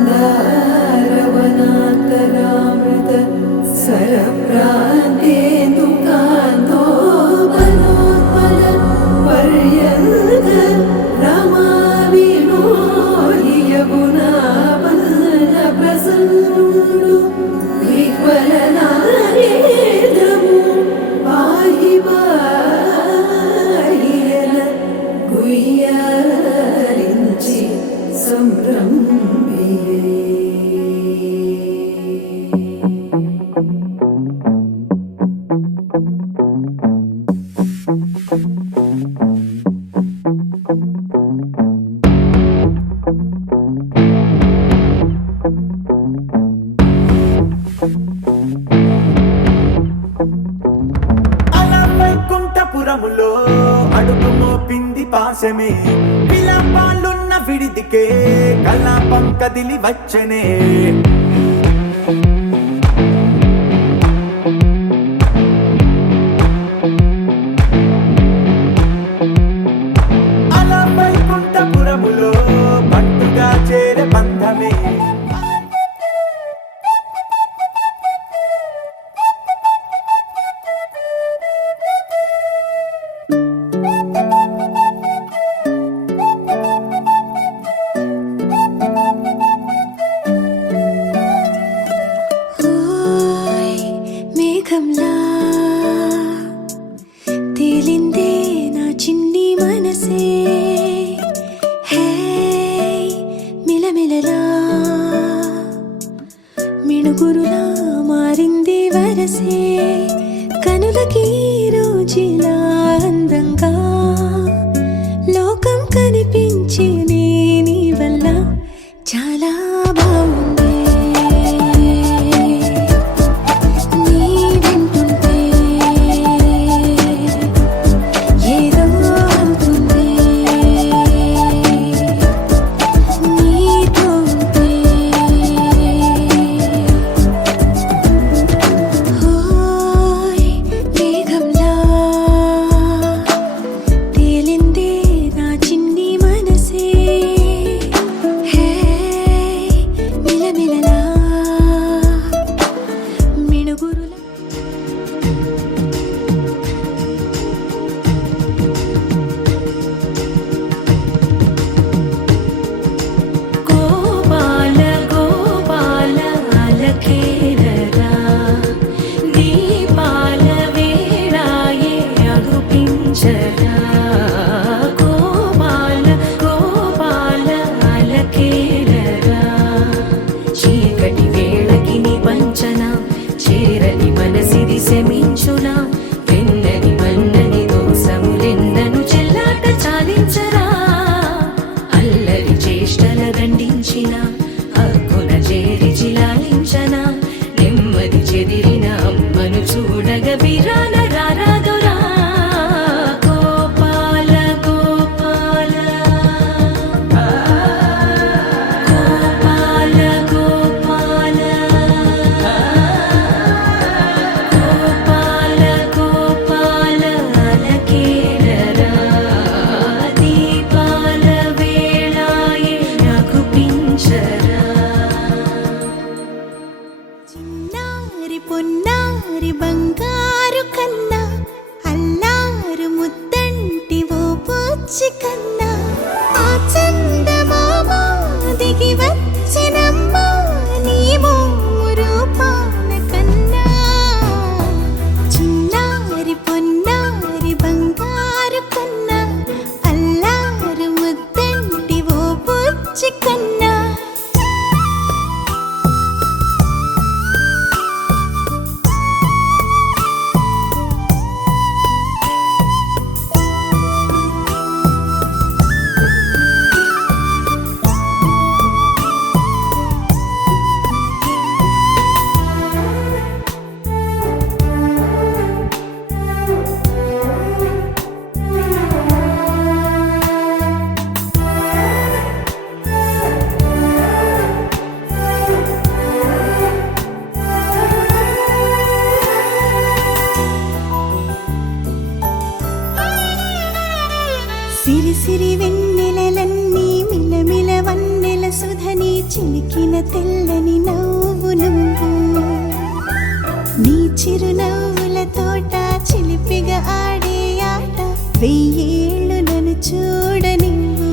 मन्दारवनान्तरामृत सरप्रान्तेन्दुकान्तो मनोत्पल पर्यन्त रमाविनोहि यमुनापल्लप्रसन्नुडु विह्वलनागेन्द्रमु पाहि पाहियन गुह्यరించి संभ्रम्भिये పురములో అడుగు మోపింది పాశమే విలాపాలున్న విడిదికే కలాపం కదిలి వచ్చనే అలా వైకుంఠపురములో పట్టుగా చేరే బంధమే మేఘంలా తేలిందే నా చిన్ని మనసే హే మిలమిలలా మిణుగురులా మారింది వరసే కనులకి రోజులా అందంగా లోకం కనిపించే నీ వల్ల చాలా బాగుంది చేరని మనసిది శమించునా వెన్నని మన్నని దోసములెన్నను చెల్లాట చాలించరా అల్లరి చేష్టల దండించిన హక్కున చేరి చిలాలించనా నెమ్మది చెదిరిన అమ్మను చూడగ బిరాన రారాదురా గోపాల గోపాల గోపాల గోపాల గోపాల గోపాల అలకేరరా దీపాల వేళాయే రఘుపించరా చిన్నారి పొన్నారి బంగారు కన్నా అల్లారు ముద్దంటి ఓ పూచి కన్నా ఆ చందమామ దిగి వచ్చినమ్మా నీ రూపాన కన్నా చిన్నారి పొన్నారి బంగారు కన్నా అల్లారు ముద్దంటి ఓ పూచి కన్నా తెల్లని నవ్వు నువ్వు నీ చిరునవ్వుల తోట చిలిపిగా ఆడే ఆట వెయ్యేళ్ళు నన్ను చూడనివ్వు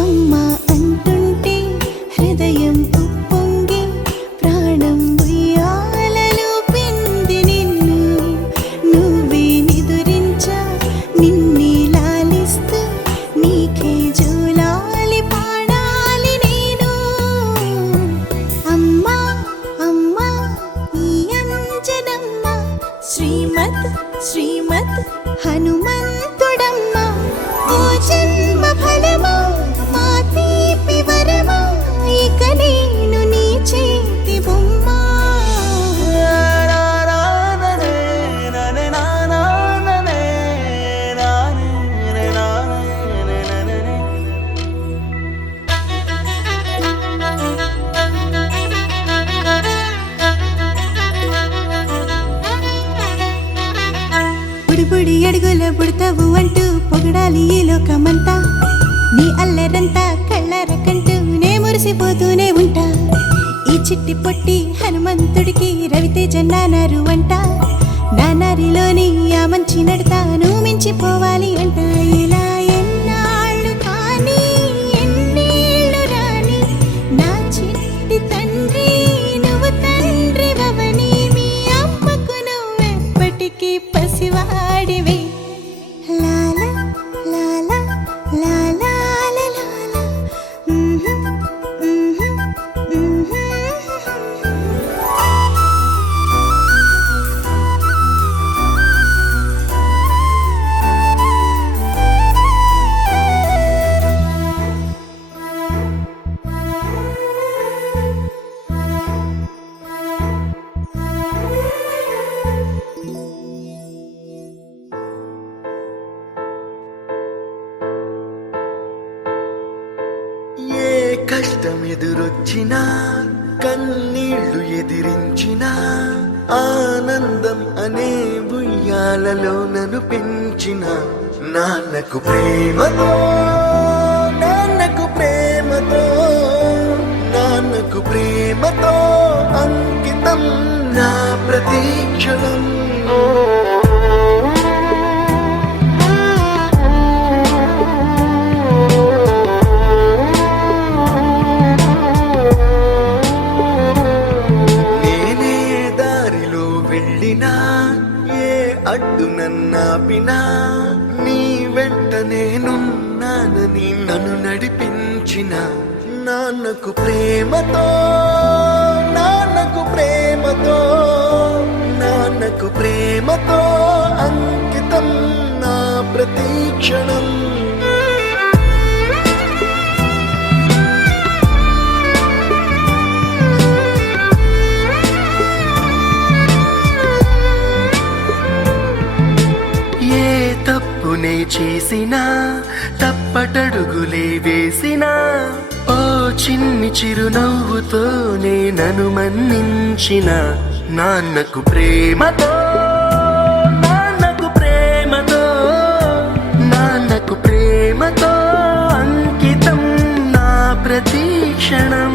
అమ్మా అంటుంటే హృదయం ఉప్పొంగి ప్రాణం ఉయ్యాలలో పిండి నిన్ను నువ్వే నిదురించా నిన్నే లాలిస్తూ నీకే జూలాలి పాడాలి నేను అమ్మా అమ్మా ఈ అంజనమ్మ శ్రీమత్ శ్రీమత్ హనుమంతుడమ్మ ఓ జన్మ ఫలమా మా తీపి వరమా ఇక నేను నీ చేతి బొమ్మ బుడిబుడి అడుగుల బుడతావు అంటూ పొగడాలి ఈ లోకమంతా నీ అల్లరంతా కళ్ళరకంటూ నే మురిసిపోతూనే ఉంటా ఈ చిట్టి పొట్టి హనుమంతుడికి రవితేజ నానారు అంట నానారిలోని ఆ మంచి నడతాను మించిపోవాలి అంట ఇలా ఎన్నాళ్ళు కానీ ఎన్నేళ్ళు రాని నా చిట్టి తండ్రి నువ్వు తండ్రి వవని మీ అమ్మకు నువ్వెప్పటికీ పసివాడివే లాలా లాలా లాలా లాలా ఏ కష్టం ఎదురొచ్చినా కన్నీళ్లు ఎదిరించినా ఆనందం అనే ఉయ్యాలలో నన్ను పెంచిన నాన్నకు ప్రేమతో నాన్నకు ప్రేమతో నాన్నకు ప్రేమతో అంకితం నా ప్రతీక్షణం నేనే దారిలో వెళ్ళినా ఏ అడ్డు నన్నాపినా నీ వెంట నేనున్నానని నన్ను నడిపించిన నాన్నకు ప్రేమతో నాన్నకు ప్రేమతో నాన్నకు ప్రేమతో అంకితం నా ప్రతీక్షణం ఏ తప్పునే చేసినా తప్పటడుగులే వేసినా ఓ చిన్ని చిరునవ్వుతోనే నన్ను మన్నించిన నాన్నకు ప్రేమతో నాన్నకు ప్రేమతో నాన్నకు ప్రేమతో అంకితం నా ప్రతీక్షణం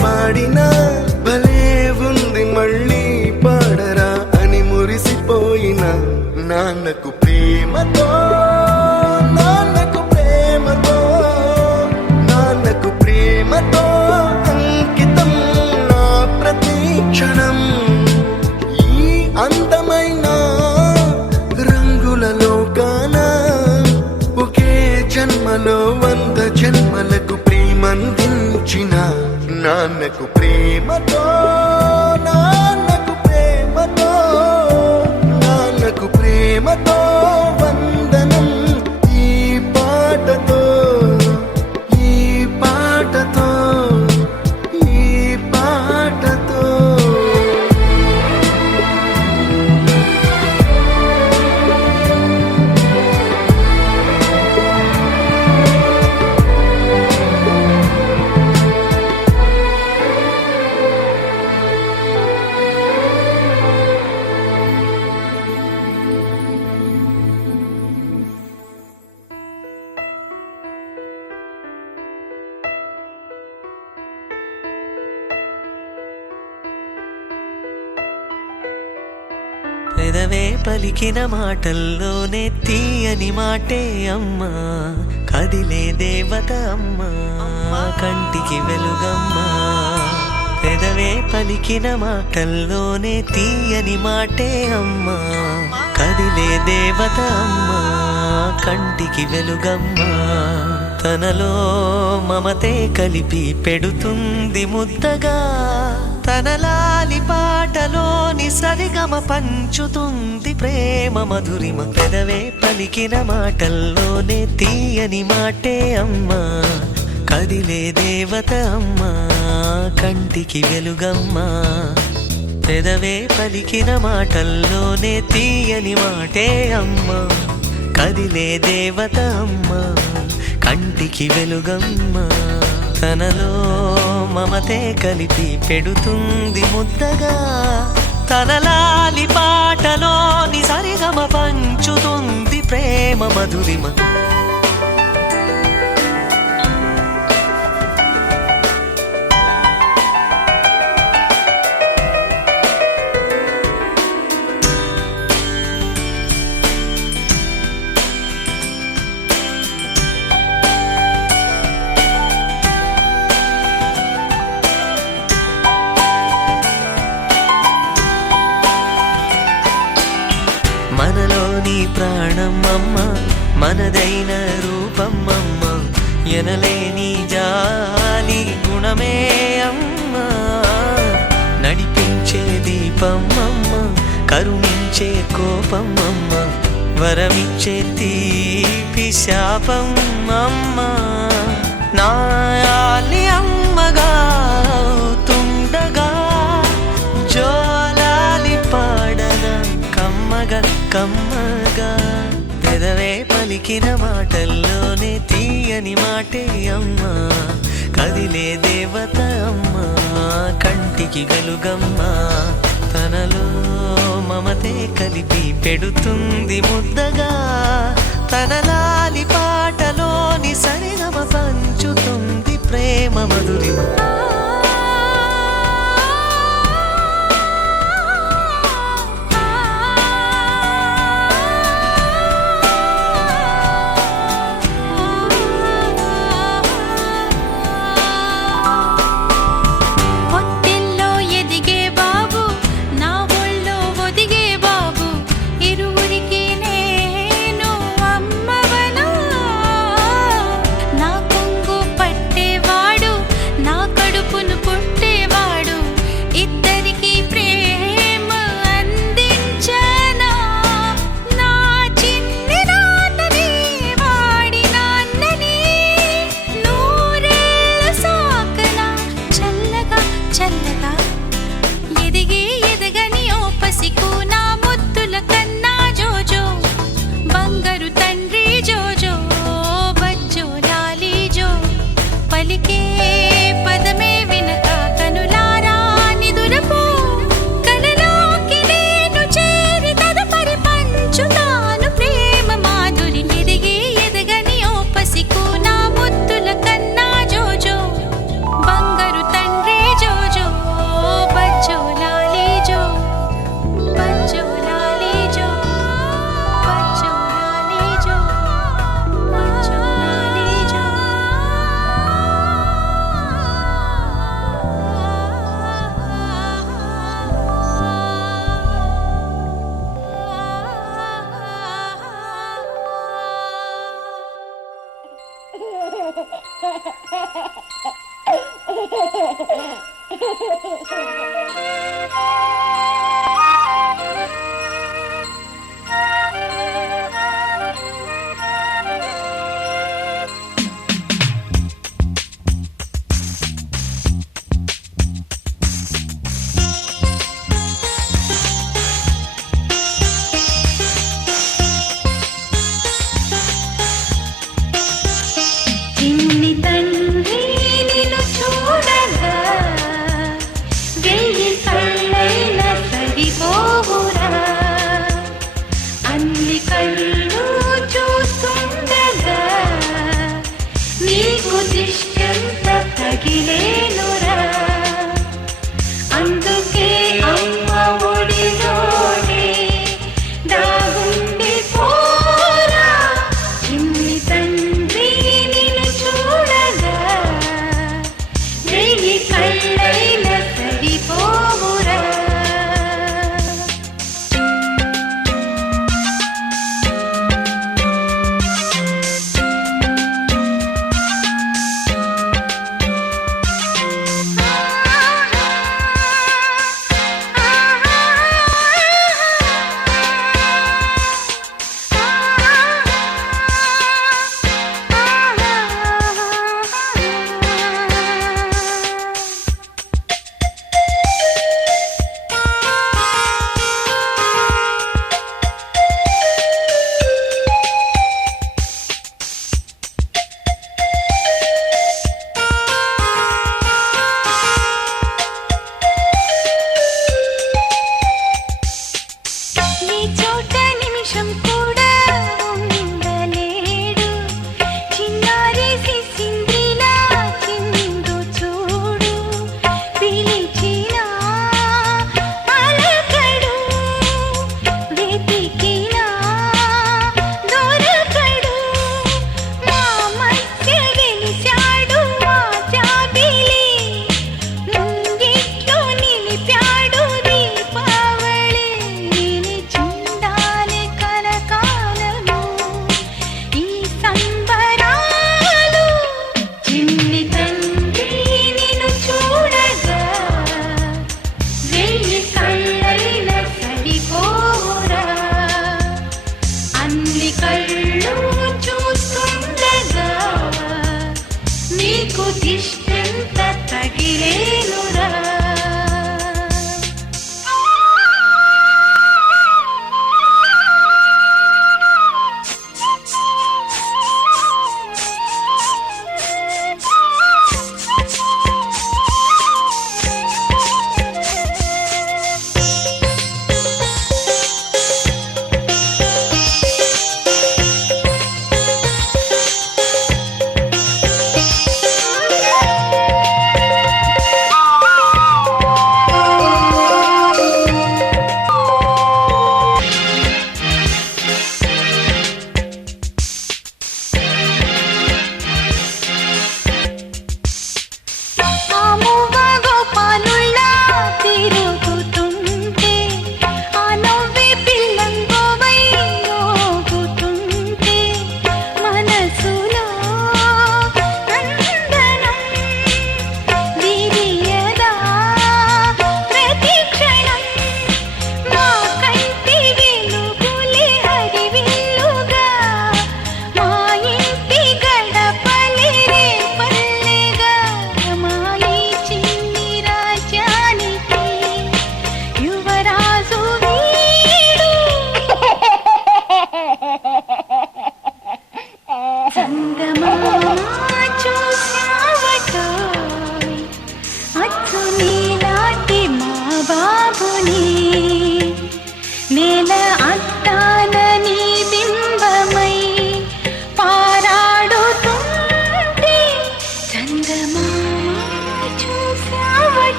పాడినా భలే ఉంది మళ్ళీ పాడరా అని మురిసిపోయిన నాన్నకు ప్రేమతో నాన్నకు ప్రేమతో నాన్నకు ప్రేమతో అంకితం నా ప్రతీక్షణం ఈ అందమైన రంగుల లోకాన ఒకే జన్మలో 100 జన్మలకు ప్రేమందించిన నాన్నకు ప్రేమతో నాన్నకు ప్రేమతో నాన్నకు ప్రేమతో వందనం ఈ పాటతో ఈ పాటతో ఈ పాటతో పెదవే పలికిన మాటల్లోనే తీయని మాటే అమ్మా, కదిలే దేవత అమ్మా, కంటికి వెలుగమ్మా. పెదవే పలికిన మాటల్లోనే తీయని మాటే అమ్మా, కదిలే దేవత అమ్మా, కంటికి వెలుగమ్మా. తనలో మమతే కలిపి పెడుతుంది ముద్దగా, తన లాలి పాటలోని సరిగమ పంచుతుంది ప్రేమ మధురిమ. పెదవే పలికిన మాటల్లోనే తీయని మాటే అమ్మా, కదిలే దేవత అమ్మా, కంటికి వెలుగమ్మా. పెదవే పలికిన మాటల్లోనే తీయని మాటే అమ్మా, కదిలే దేవత అమ్మా, కంటికి వెలుగమ్మా. తనలో మమతే కలిపి పెడుతుంది ముద్దగా, తన లాలి పాటలోని సరిగమ పంచుతుంది ప్రేమ మధురిమ. మనలోని ప్రాణం అమ్మ, మనదైన రూపం అమ్మ, ఎనలేని జాలి గుణమే అమ్మ. నడిపించే దీపం అమ్మ, కరుణించే కోపం అమ్మ, వరమిచ్చే తీపి శాపం అమ్మ. నాయాలి అమ్మగా తుండగా, జోలాలి పాడన కమ్మగా కమ్మగా. పెదవే పలికిన మాటల్లోనే తీయని మాటే అమ్మా, కదిలే దేవత అమ్మా, కంటికి వెలుగమ్మా. తనలో మమతే కలిపి పెడుతుంది ముద్దగా, తన లాలి పాటలోని సరిగమ పంచుతుంది ప్రేమ మధురిమ. వెయ్యి కళ్ళైన సరిపోవురా. వెయ్యి కళ్ళైన సరిపోవురా.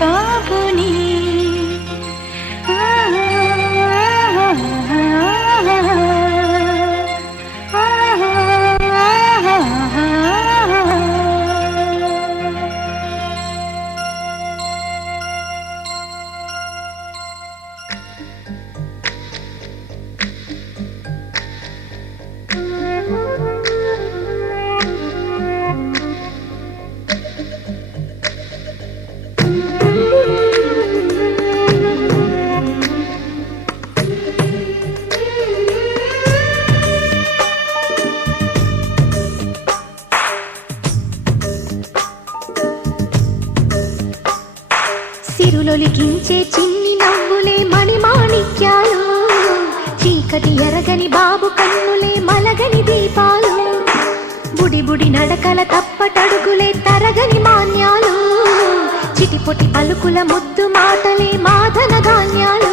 బాబుని సిరులొలికించే చిన్ని నవ్వులే మణిమాణిక్యాలు, చీకటి ఎరగని బాబు కన్నులే మలగని దీపాలు, బుడి బుడి నడకల తప్పటడుగులే తరగని మాన్యాలు, చిటిపొటి పలుకుల ముద్దు మాటలే మాదన ధాన్యాలు,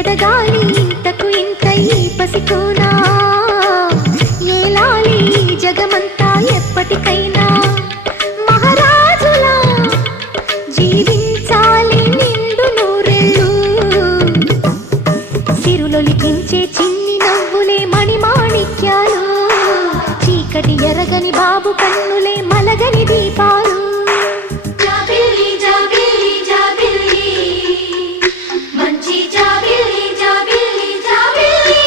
ఎదగాలి ఇంతకు ఇంత ఈ పసికోనా, ఏలాలి జగమంతా ఎప్పటికైనా, మహారాజులా జీవించాలి నిండు నూరెళ్ళు, సిరులొలికించే చిన్ని నవ్వులే మణిమాణిక్యాలు, చీకటి ఎరగని బాబు కన్నులే మలగని దీపాలు జాబిల్లి జాబిల్లి జాబిల్లి మంచి జాబిల్లి జాబిల్లి జాబిల్లి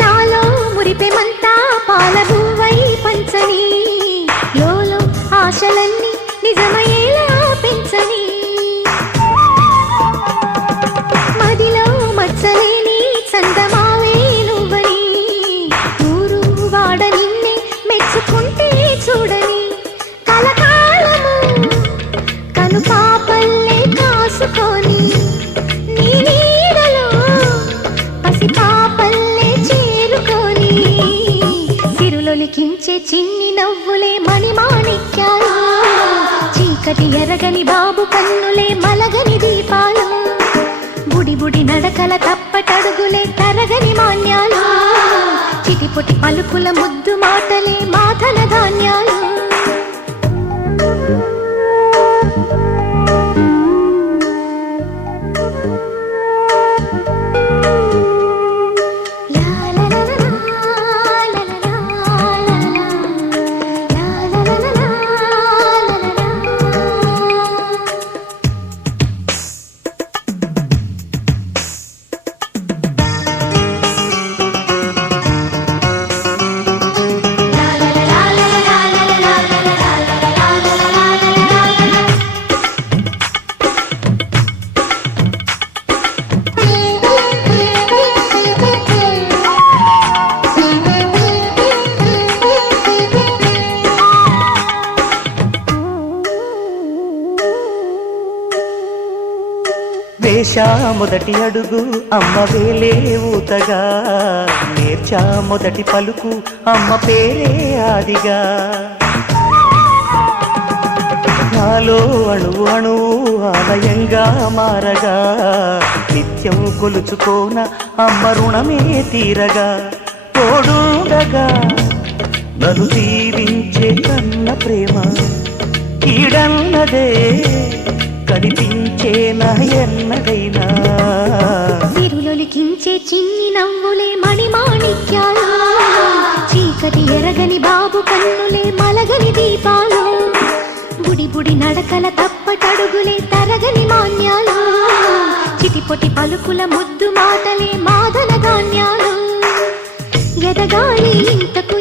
నాలో మురిపెమంతా పాలబువ్వై పంచని లోలో ఆశలన్నీ నిజమయ్యేలా పెంచని మదిలో మచ్చలేని చందమావే నువ్వని ఊరు వాడ నిన్నే మెచ్చుకుంటే చూడని కలకాలము కను పాపల్లే కాసుకొని నీ నీడలో పసి పాపల్లే చేరుకొని సిరులొలికించే చిన్ని నవ్వులే మణిమాణిక్యాలు చీకటి ఎరగని బాబు కన్నులే మలగని దీపాలు బుడి బుడి నడకల తప్పటడుగులే తరగని మాన్యాలు చిటిపొటి పలుకుల ముద్దు మాటలే మాధన ధాన్యాలు వేశా మొదటి అడుగు అమ్మ వేలే ఊతగా నేర్చా మొదటి పలుకు అమ్మ పేరే ఆదిగా నాలో అణువు అణువు ఆలయంగా మారగా నిత్యం కొలుచుకోన అమ్మ రుణమే తీరగా తోడుండగా నన్ను దీవించే కన్న ప్రేమ కీడన్నదే కనిపించే నా ఎన్నడైనా సిరులొలికించే చిన్ని నవ్వులే మణిమాణిక్యాలు చీకటి ఎరగని బాబు కన్నులే మలగని దీపాలు బుడి బుడి నడకల తప్పటడుగులే తరగని మాన్యాలు చిటిపొటి పలుకుల ముద్దు మాటలే మాదన ధాన్యాలు ఎదగాలి ఇంతకు